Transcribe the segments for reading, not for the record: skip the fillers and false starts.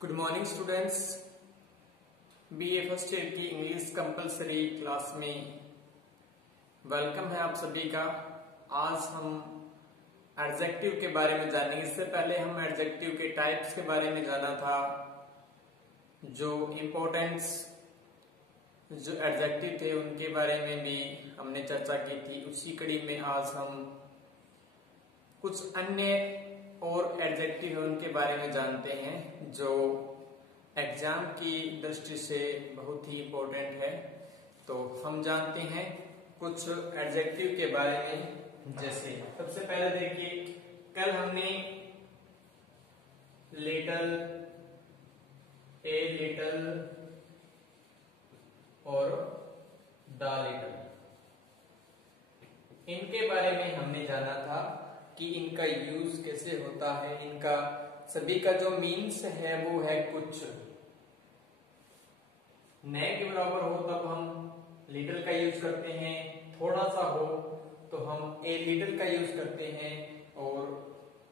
Good morning students. BA first year की English compulsory class में welcome है आप सभी का। आज हम एडजेक्टिव के बारे में जानेंगे। इससे पहले हम एडजेक्टिव के टाइप्स के बारे में जाना था। जो इम्पोर्टेंट्स जो एडजेक्टिव थे उनके बारे में भी हमने चर्चा की थी। उसी कड़ी में आज हम कुछ अन्य और एडजेक्टिव है उनके बारे में जानते हैं जो एग्जाम की दृष्टि से बहुत ही इम्पोर्टेंट है। तो हम जानते हैं कुछ एडजेक्टिव के बारे में। जैसे सबसे पहले देखिए, कल हमने लिटल, ए लिटल और द लिटल, इनके बारे में हमने जाना था कि इनका यूज कैसे होता है। इनका सभी का जो मीन्स है वो है कुछ। न के बराबर हो तब हम लिटिल का यूज करते हैं, थोड़ा सा हो तो हम ए लिटिल का यूज करते हैं, और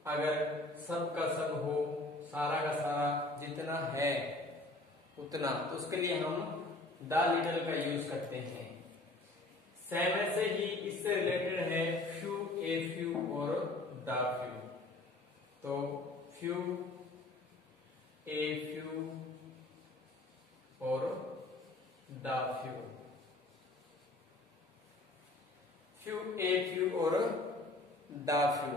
अगर सब का सब हो, सारा का सारा, जितना है उतना, तो उसके लिए हम द लिटिल का यूज करते हैं। सेम ऐसे ही इससे रिलेटेड है फ्यू, ए फ्यू और द फ्यू। तो फ्यू, ए फ्यू और the few, few, a few और द फ्यू,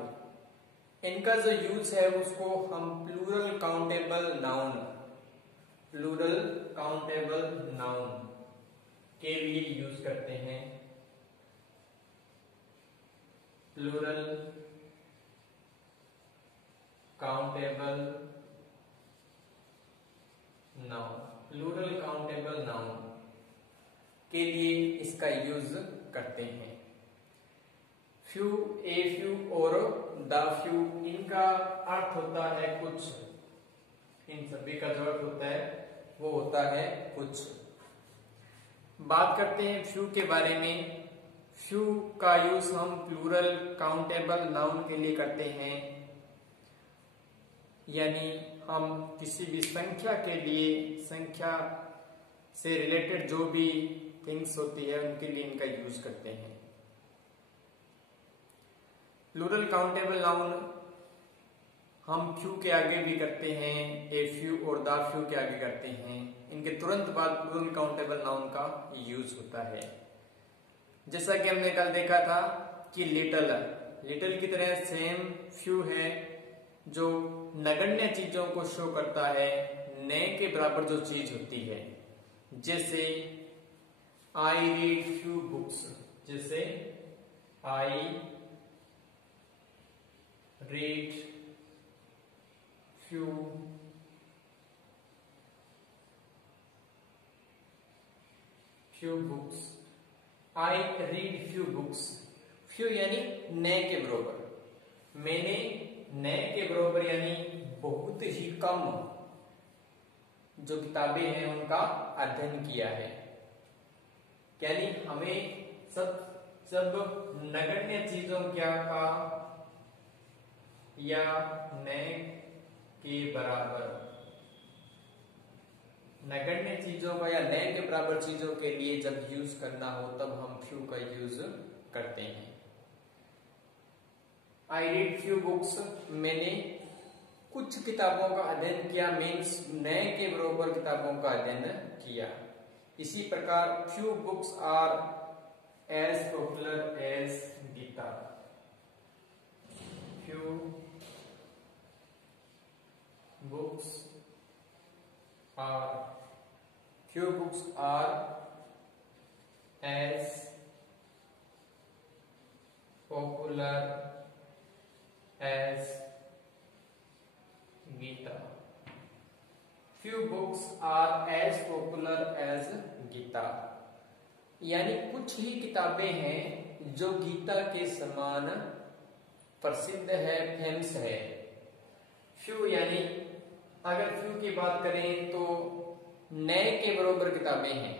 इनका जो यूज है उसको हम plural countable noun, plural countable noun के लिए यूज करते हैं। Plural countable noun, plural countable noun के लिए इसका यूज करते हैं। फ्यू, ए फ्यू और द फ्यू, इनका अर्थ होता है कुछ। इन सभी का जो अर्थ होता है वो होता है कुछ। बात करते हैं फ्यू के बारे में। फ्यू का यूज हम प्लूरल काउंटेबल नाउन के लिए करते हैं, यानी हम किसी भी संख्या के लिए, संख्या से रिलेटेड जो भी थिंग्स होती है उनके लिए इनका यूज करते हैं। प्लूरल काउंटेबल नाउन हम फ्यू के आगे भी करते हैं, ए फ्यू और द फ्यू के आगे करते हैं। इनके तुरंत बाद प्लूरल काउंटेबल नाउन का यूज होता है। जैसा कि हमने कल देखा था कि लिटल, लिटल की तरह सेम फ्यू है जो नगण्य चीजों को शो करता है, न के बराबर जो चीज होती है। जैसे आई रीड फ्यू बुक्स, जैसे I read few books, I read few books. Few यानी न के बराबर, मैंने न के बराबर यानी बहुत ही कम जो किताबें हैं उनका अध्ययन किया है। यानी हमें सब नगण्य चीजों क्या का या न के बराबर, नगण्य चीजों का या न के बराबर चीजों के लिए जब यूज करना हो तब हम फ्यू का यूज करते हैं। आई रीड फ्यू बुक्स, मैंने कुछ किताबों का अध्ययन किया, मीन्स न के बराबर किताबों का अध्ययन किया। इसी प्रकार few books are as popular as Gita. Few books are as popular as Gita. Few books are as popular as Gita, यानी कुछ ही किताबें हैं जो गीता के समान प्रसिद्ध है, फेमस है। फ्यू यानी अगर फ्यू की बात करें तो न के बराबर किताबें हैं,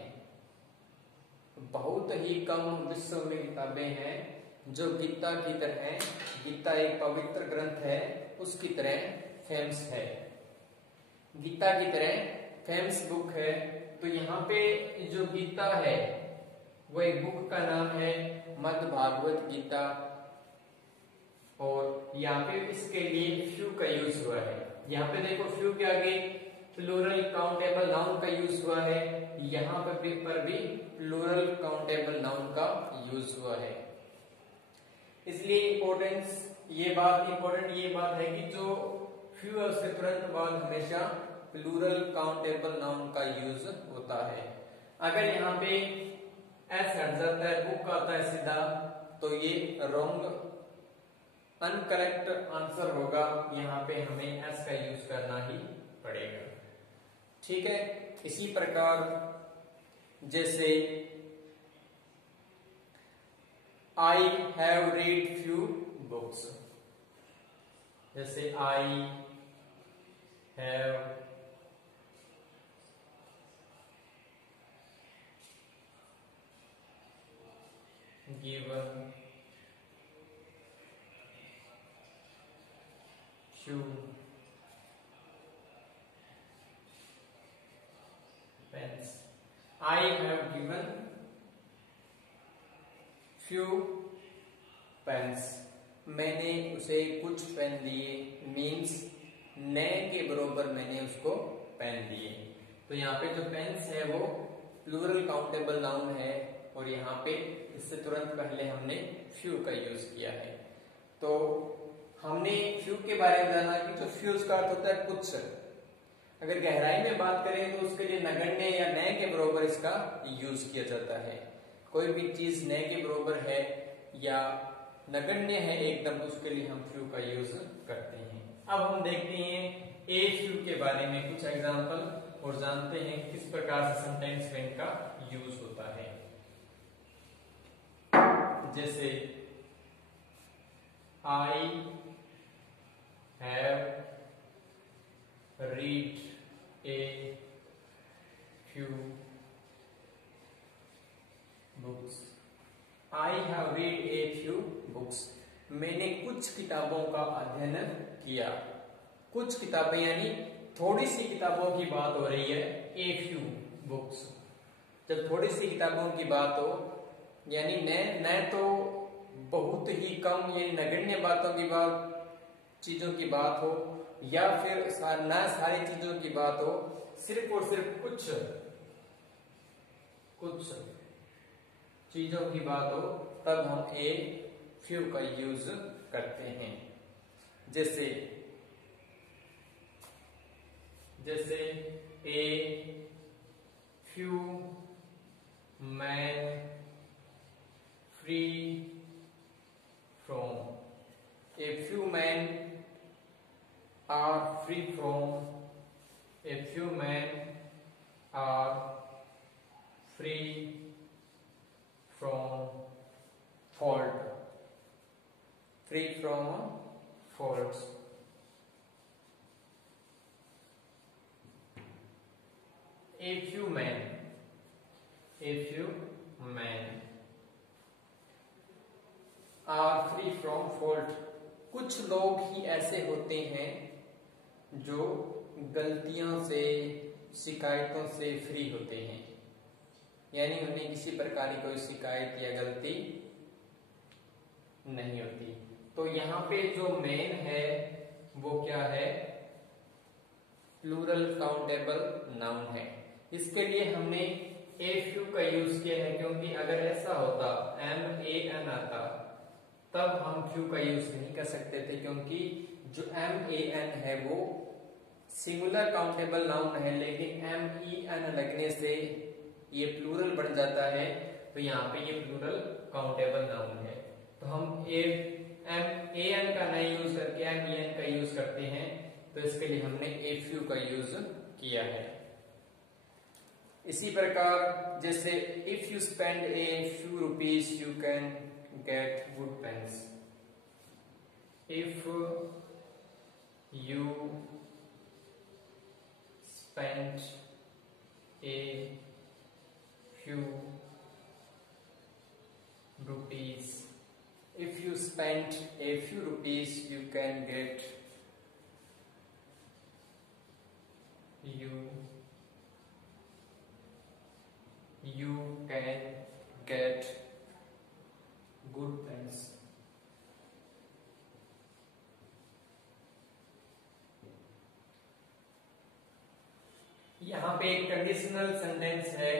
बहुत ही कम विश्व में किताबें हैं जो गीता की तरह, गीता एक पवित्र ग्रंथ है, उसकी तरह फेमस है। गीता की तरह फेमस बुक है। तो यहाँ पे जो गीता है वो एक बुक का नाम है मद् भागवत गीता, और यहाँ पे इसके लिए फ्यू का यूज हुआ है। यहाँ पे देखो फ्यू के आगे प्लूरल काउंटेबल नाउन का यूज हुआ है, यहाँ पर भी प्लूरल काउंटेबल नाउन का यूज हुआ है। इसलिए इम्पोर्टेंट ये बात है कि जो फ्यू है उसके तुरंत बाद हमेशा प्लूरल काउंटेबल नाउन का यूज होता है। अगर यहाँ पे एस हट जाता है, बुक आता है सीधा, तो ये रॉन्ग अनकरेक्ट आंसर होगा। यहाँ पे हमें एस का यूज करना ही पड़ेगा। ठीक है, इसी प्रकार जैसे I have read few books, जैसे I have given few pens. I have given few pens. मैंने उसे कुछ पेन दिए, मीन्स ने के बरोबर मैंने उसको पेन दिए। तो यहाँ पे जो पेन्स है वो प्लूरल काउंटेबल नाउन है, और यहाँ पे इससे तुरंत पहले हमने फ्यू का यूज किया है। तो हमने फ्यू के बारे में जाना कि जो फ्यू का अर्थ होता है कुछ। अगर गहराई में बात करें तो उसके लिए नगण्य या नए के बरोबर इसका यूज किया जाता है। कोई भी चीज नए के बरोबर है या नगण्य है एकदम, तो उसके लिए हम फ्यू का यूज करते हैं। अब हम देखते हैं ए फ्यू के बारे में कुछ एग्जाम्पल और जानते हैं किस प्रकार से सेंटेंस में इनका यूज होता है। जैसे आई have read a few books. I have read a few books. मैंने कुछ किताबों का अध्ययन किया। कुछ किताबें यानी थोड़ी सी किताबों की बात हो रही है। A few books, जब थोड़ी सी किताबों की बात हो यानी न तो बहुत ही कम यानी नगण्य बातों की बात, चीजों की बात हो, या फिर न सारी चीजों की बात हो, सिर्फ और सिर्फ कुछ चीजों की बात हो, तब हम ए फ्यू का यूज करते हैं। जैसे a few man free from, a few men are free from, a few men are free from fault, free from faults. A few men are free from fault. कुछ लोग ही ऐसे होते हैं जो गलतियों से, शिकायतों से फ्री होते हैं, यानी उन्हें किसी प्रकार की कोई शिकायत या गलती नहीं होती। तो यहाँ पे जो मेन है वो क्या है? प्लूरल काउंटेबल नाउन है। इसके लिए हमने ए फ्यू का यूज किया है, क्योंकि अगर ऐसा होता MAN आता तब हम फ्यू का यूज नहीं कर सकते थे, क्योंकि जो MAN है वो सिंगुलर काउंटेबल नाउन है, लेकिन MEN लगने से ये प्लूरल बन जाता है। तो यहाँ पे ये प्लूरल काउंटेबल नाउन है, तो हम MAN का नहीं यूज करके MEN का यूज करते हैं। तो इसके लिए हमने ए फ्यू का यूज किया है। इसी प्रकार जैसे if you spend a few rupees you can get good pens. If you spend a few rupees, if you spend a few rupees, you can get you can get good pens. यहाँ पे एक conditional sentence है,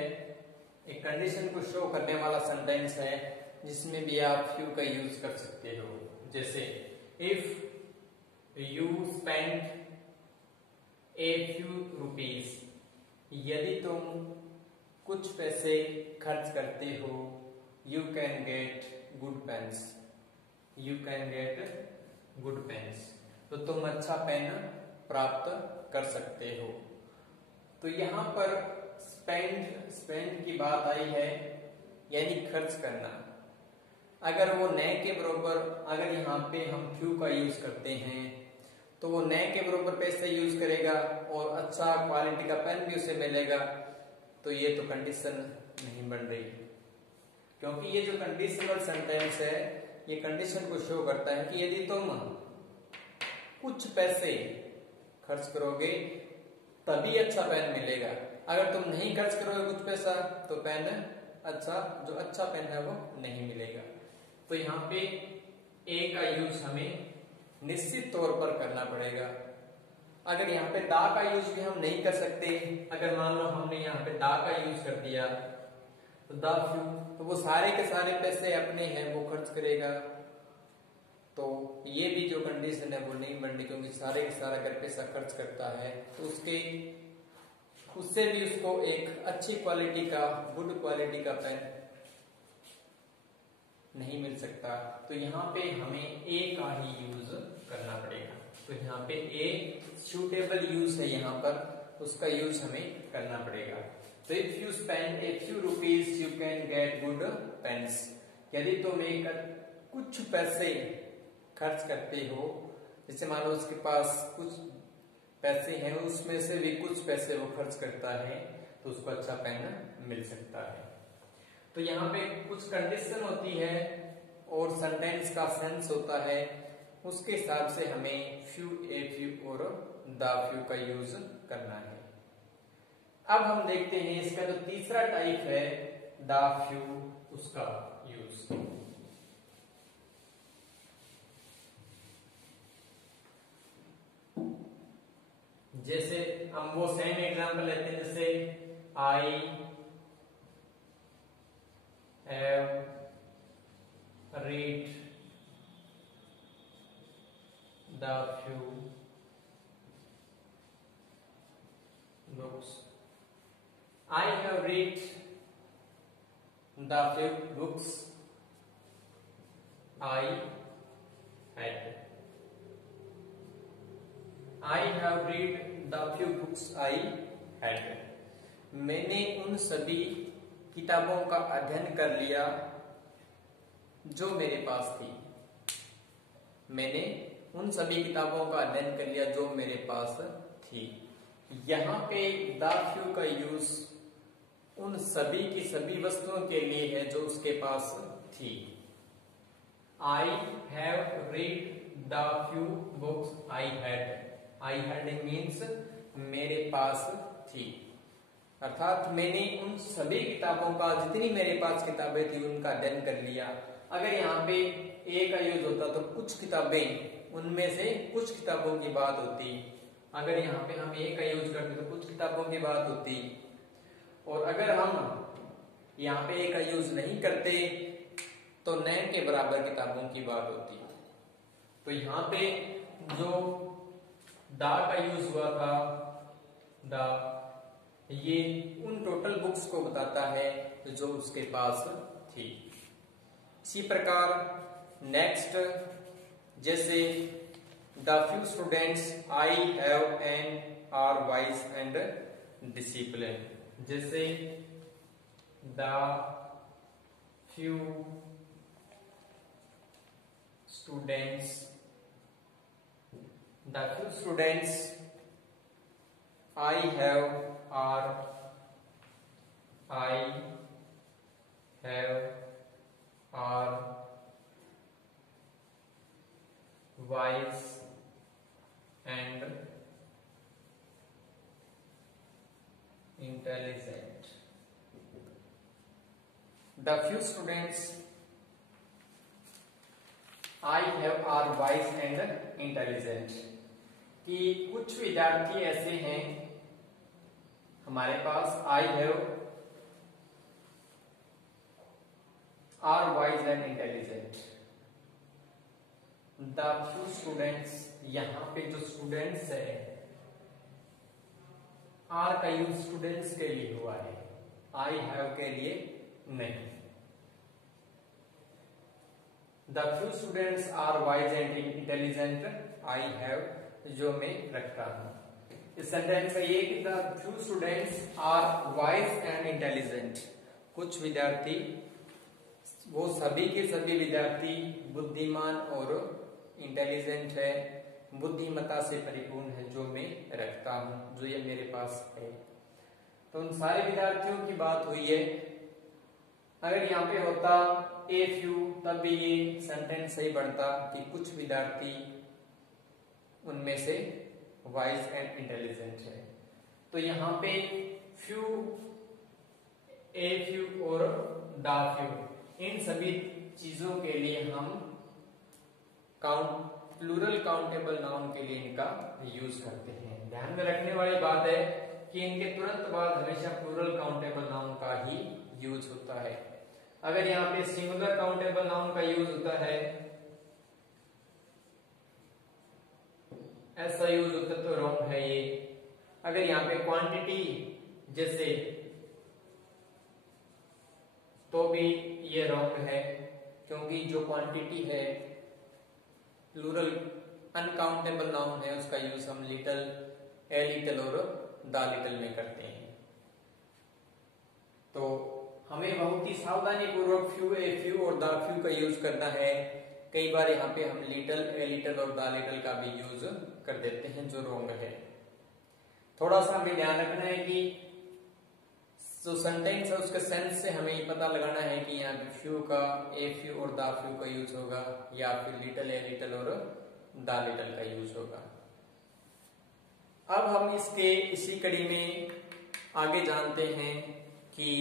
एक condition को show करने वाला sentence है, जिसमें भी आप फ्यू का यूज कर सकते हो। जैसे if you spend a few rupees, यदि तुम कुछ पैसे खर्च करते हो, you can get good pens, you can get good pens, तो तुम अच्छा पेन प्राप्त कर सकते हो। तो यहाँ पर स्पेंड की बात आई है, यानी खर्च करना। अगर वो नए के बरोबर, अगर यहाँ पे हम फ्यू का यूज करते हैं तो वो नए के बरोबर पैसे यूज करेगा और अच्छा क्वालिटी का पेन भी उसे मिलेगा, तो ये तो कंडीशन नहीं बन रही, क्योंकि ये जो कंडीशनल सेंटेंस है ये कंडीशन को शो करता है कि यदि तुम कुछ पैसे खर्च करोगे तभी अच्छा पेन मिलेगा, अगर तुम नहीं खर्च करोगे कुछ पैसा तो पेन अच्छा, जो अच्छा पेन है वो नहीं मिलेगा। तो यहाँ पे ए का यूज हमें निश्चित तौर पर करना पड़ेगा। अगर यहाँ पे दा का यूज भी हम नहीं कर सकते, अगर मान लो हमने यहाँ पे दा का यूज कर दिया तो दा फ्यू, तो वो सारे के सारे पैसे अपने हैं वो खर्च करेगा, तो ये भी जो कंडीशन है वो नहीं बन रही, क्योंकि सारे का सारा अगर पैसा खर्च करता है तो उससे भी उसको एक अच्छी क्वालिटी का, गुड क्वालिटी का पेन नहीं मिल सकता। तो यहाँ पे हमें ए का ही यूज करना पड़ेगा। तो यहाँ पे ए सूटेबल यूज है, यहाँ पर उसका यूज हमें करना पड़ेगा। तो if you spend a few rupees you can get good pens, यदि तुम एक कुछ पैसे खर्च करते हो, जैसे मान लो उसके पास कुछ पैसे हैं, उसमें से भी कुछ पैसे वो खर्च करता है, तो उसको अच्छा पेन मिल सकता है। तो यहाँ पे कुछ कंडीशन होती है और सेंटेंस का सेंस होता है, उसके हिसाब से हमें फ्यू, ए फ्यू और द फ्यू का यूज करना है। अब हम देखते हैं इसका जो तीसरा टाइप है द फ्यू, उसका यूज। जैसे हम वो सेम एग्जांपल लेते हैं, जैसे I have read the few books, I have read the few books I had. I have read the few books I had. मैंने उन सभी किताबों का अध्ययन कर लिया जो मेरे पास थी। मैंने उन सभी किताबों का अध्ययन कर लिया जो मेरे पास थी। यहाँ पे द फ्यू का यूज उन सभी की सभी वस्तुओं के लिए है जो उसके पास थी। I have read the few books I had. I had means मेरे पास थी, अर्थात मैंने उन सभी किताबों का, जितनी मेरे पास किताबें थी उनका अध्ययन कर लिया। अगर यहाँ पे ए का यूज होता तो कुछ किताबें, उनमें से कुछ किताबों की बात होती। अगर यहाँ पे हम ए का यूज करते तो कुछ किताबों की बात होती, और अगर हम यहाँ पे ए का यूज नहीं करते तो न के बराबर किताबों की बात होती। तो यहाँ पे जो दा का यूज हुआ था, दा, ये उन टोटल बुक्स को बताता है जो उसके पास थी। इसी प्रकार नेक्स्ट, जैसे the few students I have and are wise and discipline, जैसे the few students, the few students I have are wise and intelligent. The few students I have are wise and intelligent, कि कुछ विद्यार्थी ऐसे हैं हमारे पास I have are wise and intelligent. The few students, यहां पे जो स्टूडेंट्स है आर का यूज स्टूडेंट्स के लिए हुआ है, आई हैव के लिए नहीं। The few students are wise and intelligent, I have जो मैं रखता हूं। इस सेंटेंस का ये कि the few students are wise and intelligent, कुछ विद्यार्थी, वो सभी के सभी विद्यार्थी बुद्धिमान और इंटेलिजेंट है, बुद्धिमत्ता से परिपूर्ण है, जो मैं रखता हूं, जो ये मेरे पास है। तो उन सारे विद्यार्थियों की बात हुई है। अगर यहाँ पे होता ए फ्यू, तब भी ये सेंटेंस सही बनता कि कुछ विद्यार्थी उनमें से वाइज एंड इंटेलिजेंट है। तो यहाँ पे फ्यू, ए फ्यू और द फ्यू, इन सभी चीजों के लिए हम प्लूरल काउंटेबल नाउन के लिए इनका यूज करते हैं। ध्यान में रखने वाली बात है कि इनके तुरंत बाद हमेशा प्लूरल काउंटेबल नाउन का ही यूज होता है। अगर यहाँ पे सिंगुलर काउंटेबल नाउन का यूज होता है, ऐसा यूज होता तो रॉन्ग है ये। अगर यहाँ पे क्वांटिटी जैसे, तो भी ये रॉन्ग है, क्योंकि जो क्वांटिटी है प्लूरल अनकाउंटेबल नाउन है, उसका यूज हम लिटिल, ए लिटिल और द लिटिल में करते हैं। तो हमें बहुत ही सावधानी पूर्वक फ्यू, ए फ्यू और द फ्यू का यूज करना है। कई बार यहाँ पे हम लिटिल, ए लिटिल और द लिटिल का भी यूज कर देते हैं, जो रॉन्ग है। थोड़ा सा हमें ध्यान रखना है कि जो सेंटेंस है उसके सेंस से हमें ये पता लगाना है कि यहाँ पे फ्यू का, ए फ्यू और द फ्यू का यूज होगा, या फिर लिटिल, ए लिटिल और द लिटिल का यूज होगा। अब हम इसके इसी कड़ी में आगे जानते हैं कि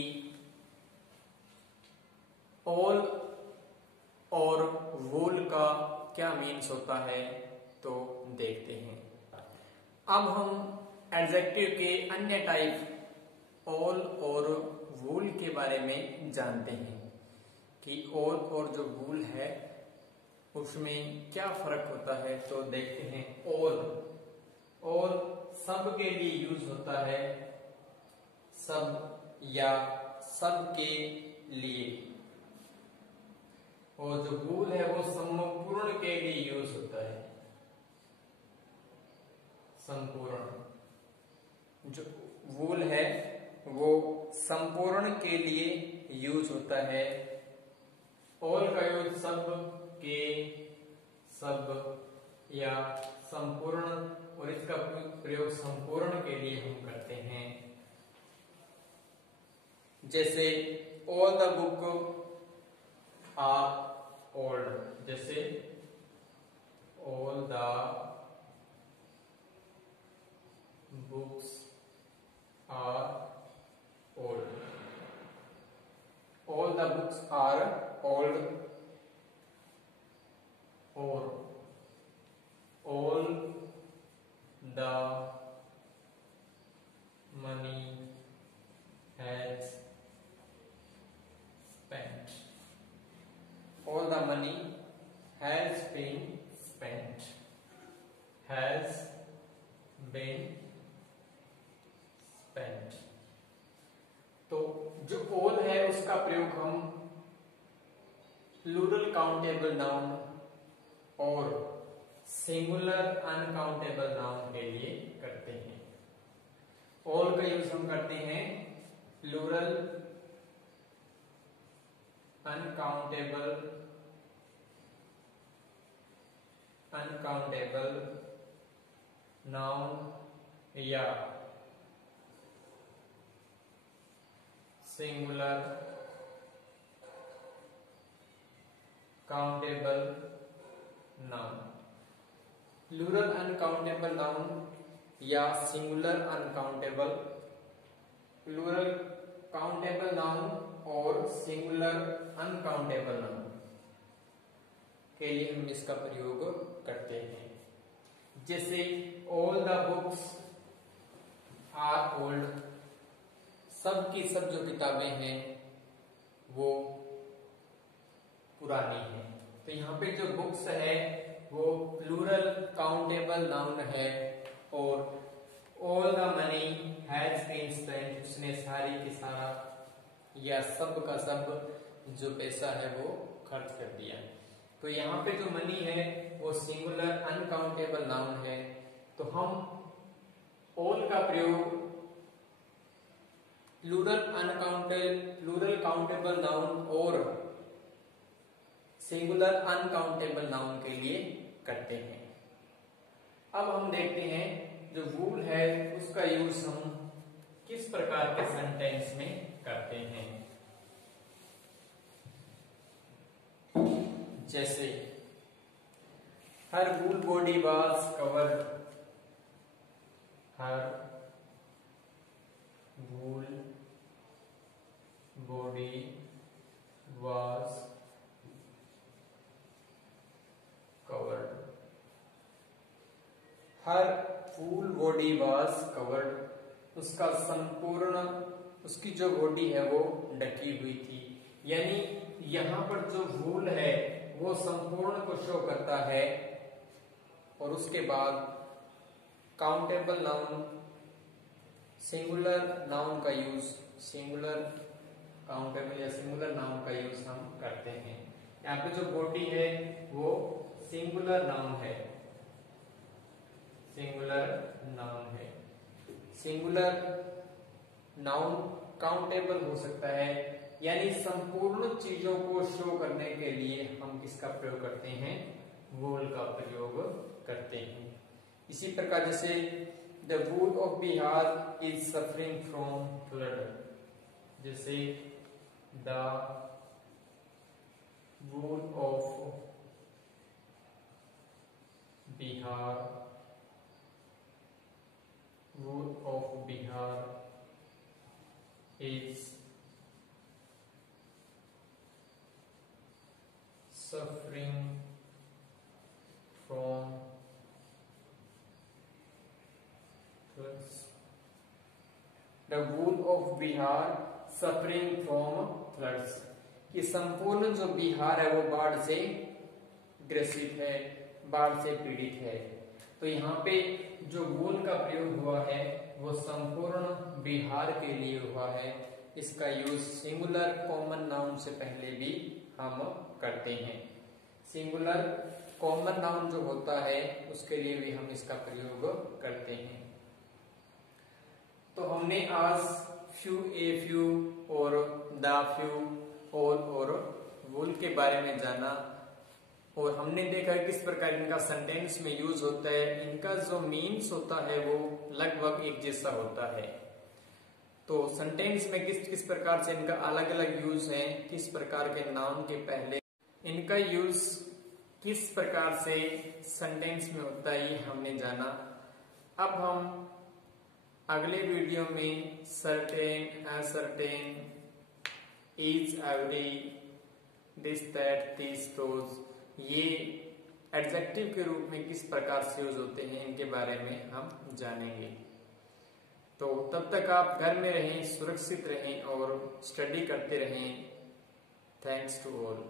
ऑल और वूल का क्या मीन्स होता है, तो देखते हैं। अब हम एडजेक्टिव के अन्य टाइप ऑल और वूल के बारे में जानते हैं कि ऑल और जो वूल है उसमें क्या फर्क होता है, तो देखते हैं। ऑल सब के लिए यूज होता है, सब या सब के लिए, और जो वूल है वो संपूर्ण के लिए यूज होता है, संपूर्ण। जो वूल है वो संपूर्ण के लिए यूज होता है। ऑल का यूज सब के, सब या संपूर्ण, और इसका प्रयोग संपूर्ण के लिए हम करते हैं। जैसे all the book are old, जैसे all the books are old, all the books are old, or all the money has spent, all the money has been spent, has been spent। तो जो ऑल है उसका प्रयोग हम plural countable noun और singular uncountable noun के लिए करते हैं। ऑल का यूज हम करते हैं प्लूरल अनकाउंटेबल नाउन या singular countable noun. Plural uncountable noun या singular uncountable. Plural countable noun और सिंगुलर अनकाउंटेबल नाउन के लिए हम इसका प्रयोग करते हैं। जैसे all the books are old, सब की सब जो किताबें हैं वो पुरानी हैं। तो यहाँ पे जो बुक्स है वो प्लूरल काउंटेबल नाउन है, और all the money has been spent, उसने सारी की सारा या सब का सब जो पैसा है वो खर्च कर दिया। तो यहाँ पे जो मनी है वो सिंगुलर अनकाउंटेबल नाउन है, तो हम ऑल का प्रयोग प्लूरल काउंटेबल नाउन और सिंगुलर अनकाउंटेबल नाउन के लिए करते हैं। अब हम देखते हैं जो वूल है उसका यूज हम किस प्रकार के सेंटेंस में करते हैं। जैसे her whole body was covered, her whole body was covered, her full body was covered, उसका संपूर्ण, उसकी जो बॉडी है वो ढकी हुई थी। यानी यहाँ पर जो वूल है वो संपूर्ण को शो करता है, और उसके बाद काउंटेबल नाउन सिंगुलर नाउन का यूज, सिंगुलर काउंटेबल या सिंगुलर नाउन का यूज हम करते हैं। यहाँ पे जो बॉडी है वो सिंगुलर नाउन है, सिंगुलर नाउन है। सिंगुलर नाउन काउंटेबल हो सकता है, यानी संपूर्ण चीजों को शो करने के लिए हम किसका प्रयोग करते हैं, वूल का प्रयोग करते हैं। इसी प्रकार जैसे the whole of Bihar is suffering from flood, जैसे the whole of Bihar, wool of Bihar is suffering from floods. The wool of Bihar suffering from floods. ये संपूर्ण जो बिहार है वो बाढ़ से ग्रसित है, बाढ़ से पीड़ित है। तो यहाँ पे जो वूल का प्रयोग हुआ है वो संपूर्ण बिहार के लिए हुआ है। इसका यूज सिंगुलर कॉमन नाउन से पहले भी हम करते हैं। सिंगुलर कॉमन नाउन जो होता है उसके लिए भी हम इसका प्रयोग करते हैं। तो हमने आज फ्यू, ए फ्यू और द फ्यू, ऑल और वूल के बारे में जाना, और हमने देखा किस प्रकार इनका सेंटेंस में यूज होता है। इनका जो मीन्स होता है वो लगभग एक जैसा होता है। तो सेंटेंस में किस किस प्रकार से इनका अलग अलग यूज है, किस प्रकार के नाउन के पहले इनका यूज किस प्रकार से सेंटेंस में होता है, ये हमने जाना। अब हम अगले वीडियो में certain, ascertain, is, every, this, that, this, those, ये एडजेक्टिव के रूप में किस प्रकार से यूज होते हैं इनके बारे में हम जानेंगे। तो तब तक आप घर में रहें, सुरक्षित रहें और स्टडी करते रहें। Thanks to all.